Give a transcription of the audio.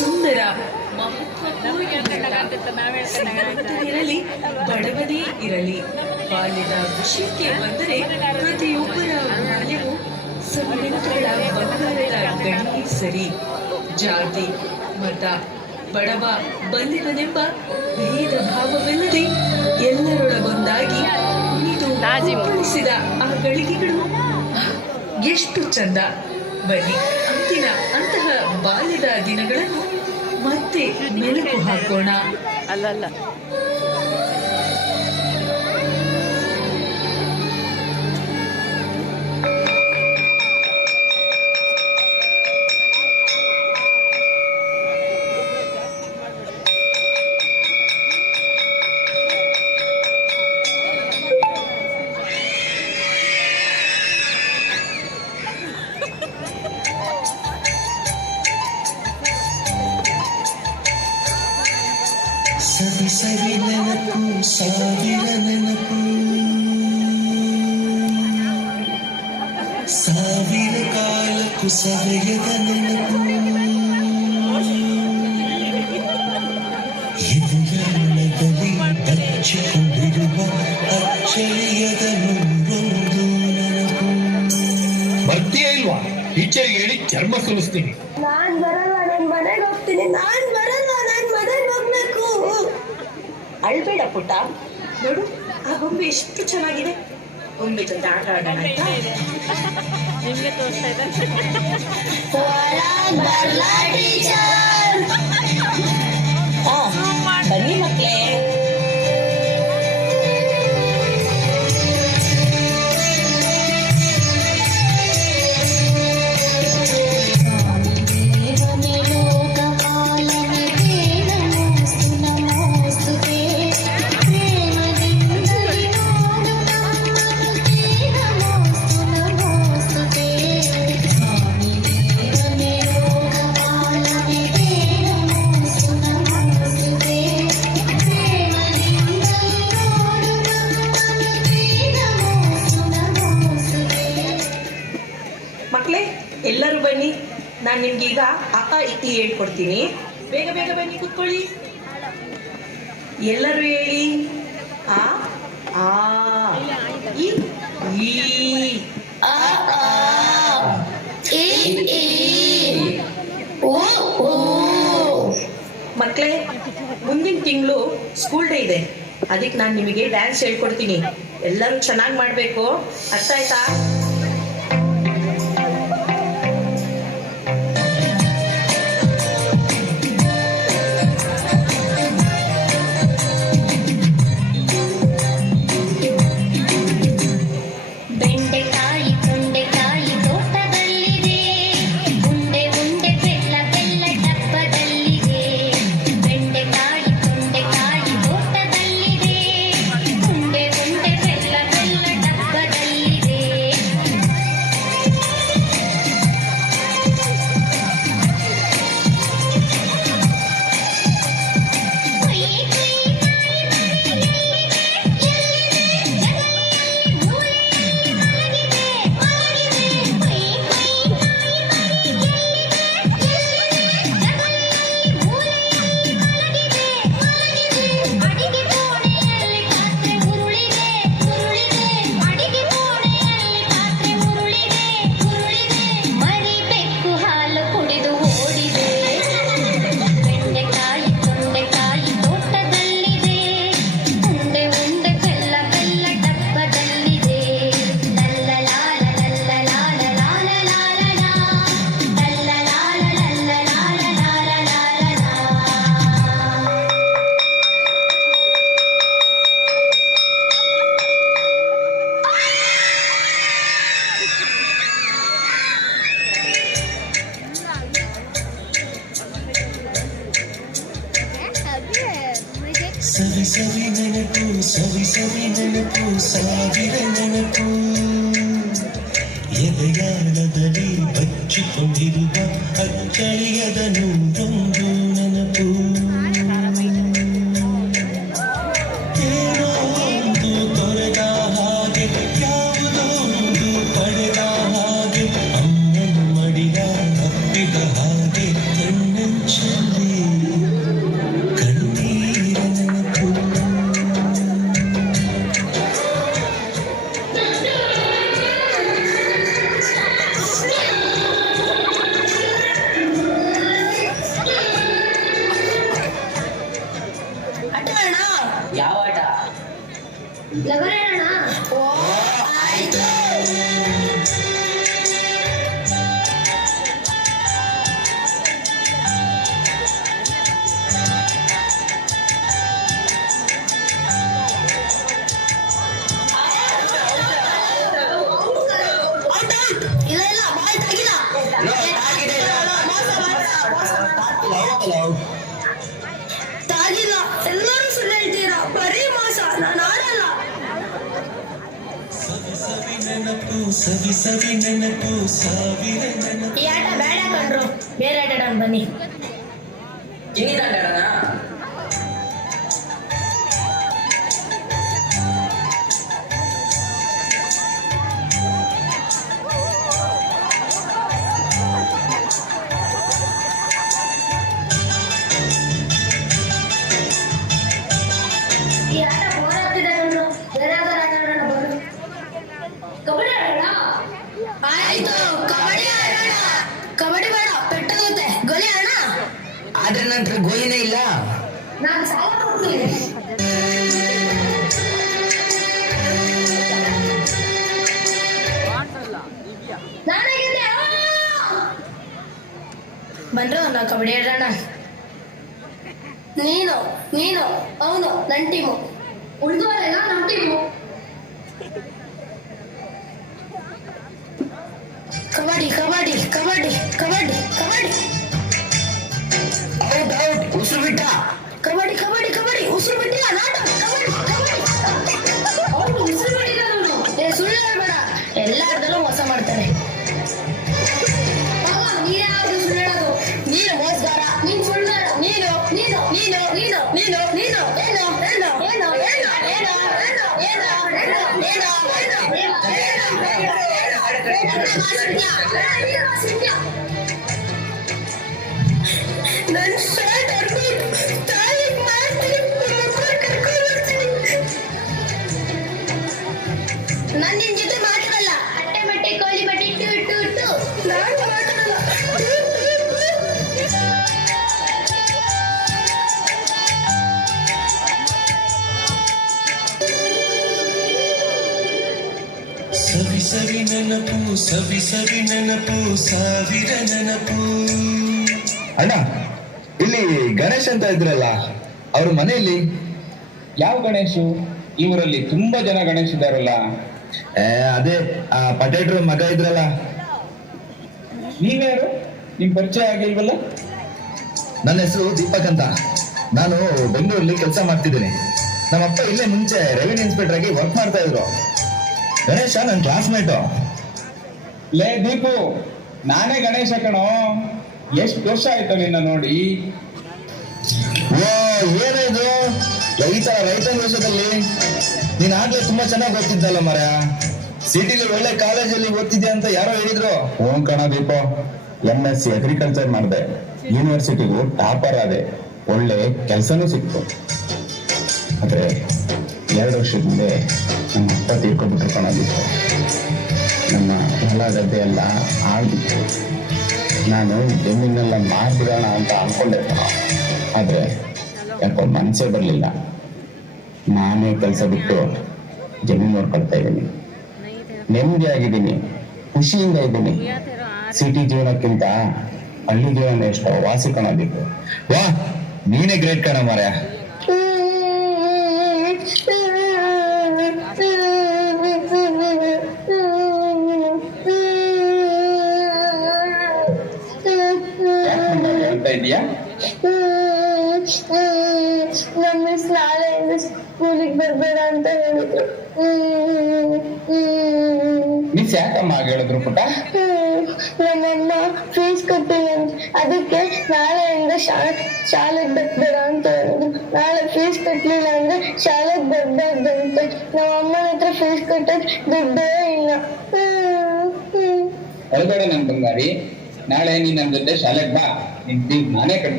ಸುಂದರ ಇರಲಿ, ಬಡವನೇ ಇರಲಿ, ಬಾಲ್ಯದ ವಿಷಯಕ್ಕೆ ಬಂದರೆ ಪ್ರತಿಯೊಬ್ಬರ ಬಾಲ್ಯವು ಸಂಬಂಧಗಳ ಬಂಗಾರದ ಗಣಿ ಸರಿ. ಜಾತಿ, ಮತ, ಬಡವ, ಬಲ್ಲಿದನೆಂಬ ಭೇದ ಭಾವವಿಲ್ಲದೆ ಎಲ್ಲರೊಳಗೊಂದಾಗಿ ಕುಣಿದು ಆ ಗಳಿಗೆಗಳು ಎಷ್ಟು ಚಂದ. ಬನ್ನಿ ಅಂತಹ ಬಾಲ್ಯದ ದಿನಗಳನ್ನು ಮತ್ತೆ ಮೆಲುಕು ಹಾಕೋಣ. ಅಲ್ಲಲ್ಲ ಸವಿ ಸವಿ ನೆನಪು, ಸಾವಿರ ನೆನಪು, ಸಾವಿರ ಕಾಲಕ್ಕೂ ಸವೆಯದ ನೆನಪು. ಎದುರಾಳದಲ್ಲಿ ಬಚ್ಚಿಕೊಂಡಿರುವ ಅಚ್ಚಳಿಯದ ನೂರೊಂದು ನೆನಪು. ಬರ್ತೀಯ ಇಲ್ವಾ? ಟೀಚರ್ಗೆ ಹೇಳಿ ಚರ್ಮ ಸುಲಿಸ್ತೀನಿ. ನಾನ್ ಬರಲ್ಲ, ನನ್ ಮನೆಗೆ ಹೋಗ್ತೀನಿ. ನಾನ್ ಬರಲ್ಲ, ನಾನ್ ಮನೆಗೆ ಹೋಗ್ಬೇಕು. ಅಳ್ಬೇಡ ಪುಟ್ಟ, ನೋಡು ಆ ಗೊಂಬೆ ಎಷ್ಟು ಚೆನ್ನಾಗಿದೆ. ಗೊಂಬೆ ಜೊತೆ ಆಟ ಆಡೋಣ. ನಿಮ್ಗೆ ತೋರಿಸ್ತಾ ಇದ್ದಾರೆ. ಬನ್ನಿ ಮಕ್ಕಳೇ. ಮಕ್ಕಳೇ, ಎಲ್ಲರೂ ಬನ್ನಿ. ನಾನು ನಿಮ್ಗೀಗ ಅಕ್ಕ ಇಕ್ಕಿ ಹೇಳ್ಕೊಡ್ತೀನಿ. ಬೇಗ ಬೇಗ ಬನ್ನಿ, ಕೂತ್ಕೊಳ್ಳಿ. ಎಲ್ಲರೂ ಹೇಳಿ. ಆ ಆ ಇ ಈ ಆ ಮಕ್ಕಳೇ, ಮುಂದಿನ ತಿಂಗಳು ಸ್ಕೂಲ್ ಡೇ ಇದೆ. ಅದಕ್ಕೆ ನಾನು ನಿಮಗೆ ಡ್ಯಾನ್ಸ್ ಹೇಳ್ಕೊಡ್ತೀನಿ. ಎಲ್ಲರೂ ಚೆನ್ನಾಗಿ ಮಾಡಬೇಕು. ಅರ್ಥ ಆಯ್ತಾ? ಸವಿ ಸವಿ ನೆನಪು, ಸವಿ ಸವಿ ನೆನಪು, ಸಾವಿರ ನೆನಪು. ಎದೆಯಾಳದಲ್ಲಿ ಬಚ್ಚಿಕೊಂಡಿರುವ ಅಚ್ಚಳಿಯದ ನೂರೊಂದು ನೆನಪು. ಏನೋ ಒಂದು ತೊರೆದ ಹಾಗೆ, ಯಾವುದೋ ಒಂದು ಪಡೆದ ಹಾಗೆ, ಅಮ್ಮನ ಮಡಿಯ ತಪ್ಪಿದ ಹಾಗೆ ಕಣ್ಣಂಚ ಲಗೋರಿ ಆಡೋಣ. ಓ ಆಯ್ತು. ಇಲ್ಲ ಇಲ್ಲ ಬಾಲ್ ತಾಗಿಲ್ಲ. ತಾಗಿಲ್ಲ. ಎಲ್ಲರೂ ಸುಳ್ಳು ಹೇಳ್ತೀರಾ, ಬರೀ ಮೋಸ. ನಾನು ಆಡಲ್ಲ. ಸವಿ ನೆನಪು ಸವಿ ಸವಿ ನೆನಪು ಸಾವಿರ ನೆನಪು. ಈ ಆಟ ಬೇಡ ಕಣ್ರು, ಬೇರೆ ಆಟ ಆಡೋಣ ಬನ್ನಿ. ಈ ಆಟ ಬೋರ್ ಆಗ್ತಿದೆ ಕಣ್ರು, ಬೇರೆ ಯಾವ್ದಾರು ಆಟ ಆಡೋಣ ಬನ್ನಿ. ಕಬಡ್ಡಿ ಆಡೋಣ. ಆಯ್ತು, ಕಬಡ್ಡಿ ಆಡೋಣ. ಕಬಡ್ಡಿ ಬೇಡ, ಪೆಟ್ಟಾಗುತ್ತೆ. ಗೋಲಿ ಆಡೋಣ. ಆದ್ರೆ ನಂತರ ಗೋಲಿನೇ ಇಲ್ಲ. ನಾನು ಸಾಲ ಕೊಡ್ತೀನಿ. ನಾನೇ ಗೆದ್ದೆ. ಬಂದ್ರು ನಾವು ಕಬಡ್ಡಿ ಆಡೋಣ. ನೀನು ನೀನು ಅವನು ನನ್ನ ಟೀಮು, ಉಳಿದವರೆಲ್ಲ ನಮ್ಮ team. Kabaddi kabaddi kabaddi kabaddi kabaddi. Out out, ಉಸಿರು ಬಿಟ್ಟ. ಕಬಡ್ಡಿ ಕಬಡ್ಡಿ ಕಬಡ್ಡಿ. ಉಸಿರು ಬಿಟ್ಟಿಲ್ಲ, ನಾಟ. ಕಬಡ್ಡಿ ಕಬಡ್ಡಿ. ಅವನು ಉಸಿರು ಬಿಟ್ಟಿಲ್ಲ. ಅವನು ಸುಳ್ಳು ಹೇಳ್ಬೇಡ, ಎಲ್ಲಾರ್ದಲ್ಲೂ ಮೋಸ ಮಾಡ್ತಾರೆ. ನೀನು ಯಾವ್ದು ಸುಳ್ಳು ಹೇಳೋದು? ನೀನು ಮೋಸಗಾರ, ನೀನು ಸುಳ್ಳುಗಾರ. ನೀನು ನೀನು ನೀನು ನೀನು ನೀನು ನೀನು ಏನು ಏನು ಏನು ಏನು ಏನು ನನ್ನ ಶರ್ಟ್ ಹರ್ಬಿಟ್ಟು ತಾಯಿ ಮಾಡ್ತೀನಿ, ಕರ್ಕೊಂಡು ಬರ್ತೀನಿ. ನಾನು ನಿನ್ ಜೊತೆ ಮಾತಾಡಲ್ಲ. ಅಟ್ಟೆ ಮಟ್ಟೆ ಕೋಳಿ ಬಟ್ಟೆ ಟು ಟು ಟು. ನಾನು ಮಾತಾಡಲ್ಲ. ಸವಿ ಸವಿ ನೆನಪು ಸವಿ ಸವಿ ನೆನಪು ಸಾವಿರ ನೆನಪು. ಅಣ್ಣ, ಇಲ್ಲಿ ಗಣೇಶ್ ಅಂತ ಇದ್ರಲ್ಲ, ಅವ್ರ ಮನೆಯಲ್ಲಿ. ಯಾವ ಗಣೇಶು? ಈ ಊರಲ್ಲಿ ತುಂಬಾ ಜನ ಗಣೇಶ್ ಇದ್ದಾರಲ್ಲ. ಅದೇ ಆ ಪಟೇಟ್ರ ಮಗ ಇದ್ರಲ್ಲ. ನೀವ್ಯಾರು? ನಿಮ್ ಪರಿಚಯ ಆಗಿಲ್ವಲ್ಲ? ನನ್ನ ಹೆಸರು ದೀಪಕ್ ಅಂತ. ನಾನು ಬೆಂಗಳೂರಲ್ಲಿ ಕೆಲಸ ಮಾಡ್ತಿದ್ದೀನಿ. ನಮ್ಮಪ್ಪ ಇಲ್ಲೇ ಮುಂಚೆ ರೆವಿನ್ಯೂ ಇನ್ಸ್ಪೆಕ್ಟರ್ ಆಗಿ ವರ್ಕ್ ಮಾಡ್ತಾ ಇದ್ರು. ಗಣೇಶ ನನ್ನ ಕ್ಲಾಸ್ಮೇಟು. ಲೇ ದೀಪು, ನಾನೇ ಗಣೇಶ ಕಣೋ. ಎಷ್ಟು ವರ್ಷ ಆಯ್ತು ನಿನ್ನ ನೋಡಿ. ಓ, ಏನಿದು ಈ ತರ ರೈತನ ವೇಷದಲ್ಲಿ? ನೀನ್ ಆಗ್ಲೇ ತುಂಬಾ ಚೆನ್ನಾಗಿ ಓದ್ತಿದ್ದಲ್ಲ ಮರ. ಸಿಟಿಲಿ ಒಳ್ಳೆ ಕಾಲೇಜಲ್ಲಿ ಓದ್ತಿದ್ದೆ ಅಂತ ಯಾರೋ ಹೇಳಿದ್ರು. ಹ್ಞೂ ಕಣ ದೀಪು, MSc ಅಗ್ರಿಕಲ್ಚರ್ ಮಾಡಿದೆ. ಯೂನಿವರ್ಸಿಟಿಗೂ ಟಾಪರ್ ಆದೆ. ಒಳ್ಳೆ ಕೆಲಸನೂ ಸಿಕ್ತು. ಆದ್ರೆ 2 ವರ್ಷದ ಮುಂದೆ ನಮ್ಮ ಅಪ್ಪ ತೀರ್ಕೊಂಡ್ಬಿಟ್ರು ಕಣ ದೀಪು. ನಮ್ಮ ಹೊಲ ಗದ್ದೆ ಎಲ್ಲ ಆಗಿತ್ತು. ನಾನು ಜಮೀನೆಲ್ಲ ಮಾರ್ಬಿಡೋಣ ಅಂತ ಅನ್ಕೊಂಡೆ ಕಣ. ಆದ್ರೆ ಯಾಕೋ ಮನಸ್ಸೇ ಬರಲಿಲ್ಲ. ನಾನೇ ಕೆಲಸ ಬಿಟ್ಟು ಜಮೀನು ನೋಡ್ಕೊಳ್ತಾ ಇದ್ದೀನಿ. ನೆಮ್ಮದಿಯಾಗಿದ್ದೀನಿ, ಖುಷಿಯಿಂದ ಇದ್ದೀನಿ. ಸಿಟಿ ಜೀವನಕ್ಕಿಂತ ಹಳ್ಳಿ ಜೀವನ ಎಷ್ಟೋ ವಾಸಿ ಕಾಣೋದಿತ್ತು. ವಾ, ನೀನೇ ಗ್ರೇಟ್ ಕಣ ಮಾರ್ಯ. ಅಂತ ಇದೆಯಾ? ನಮ್ಮ ಮಿಸ್ ನಾಳೆಯಿಂದ ಸ್ಕೂಲಿಗೆ ಬರ್ಬೇಡ ಅಂತ ಹೇಳಿದ್ರು. ಮಿಸ್ ಯಾಕಮ್ಮ ಹಾಗೆ ಹೇಳಿದ್ರು ಪುಟ್ಟ? ನಮ್ಮಮ್ಮ ಫೀಸ್ ಕೊಟ್ಟಿಲ್ಲ, ಅದಕ್ಕೆ ನಾಳೆಯಿಂದ ಶಾಲೆಗೆ ಬರ್ಬೇಡ ಅಂತ ಹೇಳಿದ್ರು. ನಾಳೆ ಫೀಸ್ ಕಟ್ಟಲಿಲ್ಲ ಅಂದ್ರೆ ಶಾಲೆಗೆ ಬರ್ಬಾರ್ದಂತೆ. ನಮ್ಮ ಅಮ್ಮನ ಹತ್ರ ಫೀಸ್ ಕಟ್ಟೋದು ದುಡ್ಡೇ ಇಲ್ಲ. ಹೊರಗಡೆ ನನ್ ಬಂಗಾರಿ, ನಾಳೆ ನೀನ್ ನನ್ನ ಜೊತೆ ಶಾಲೆಗೆ ಬಾ. ನಿನ್ ಫೀಸ್ ನಾನೇ ಕಟ್ಟಿ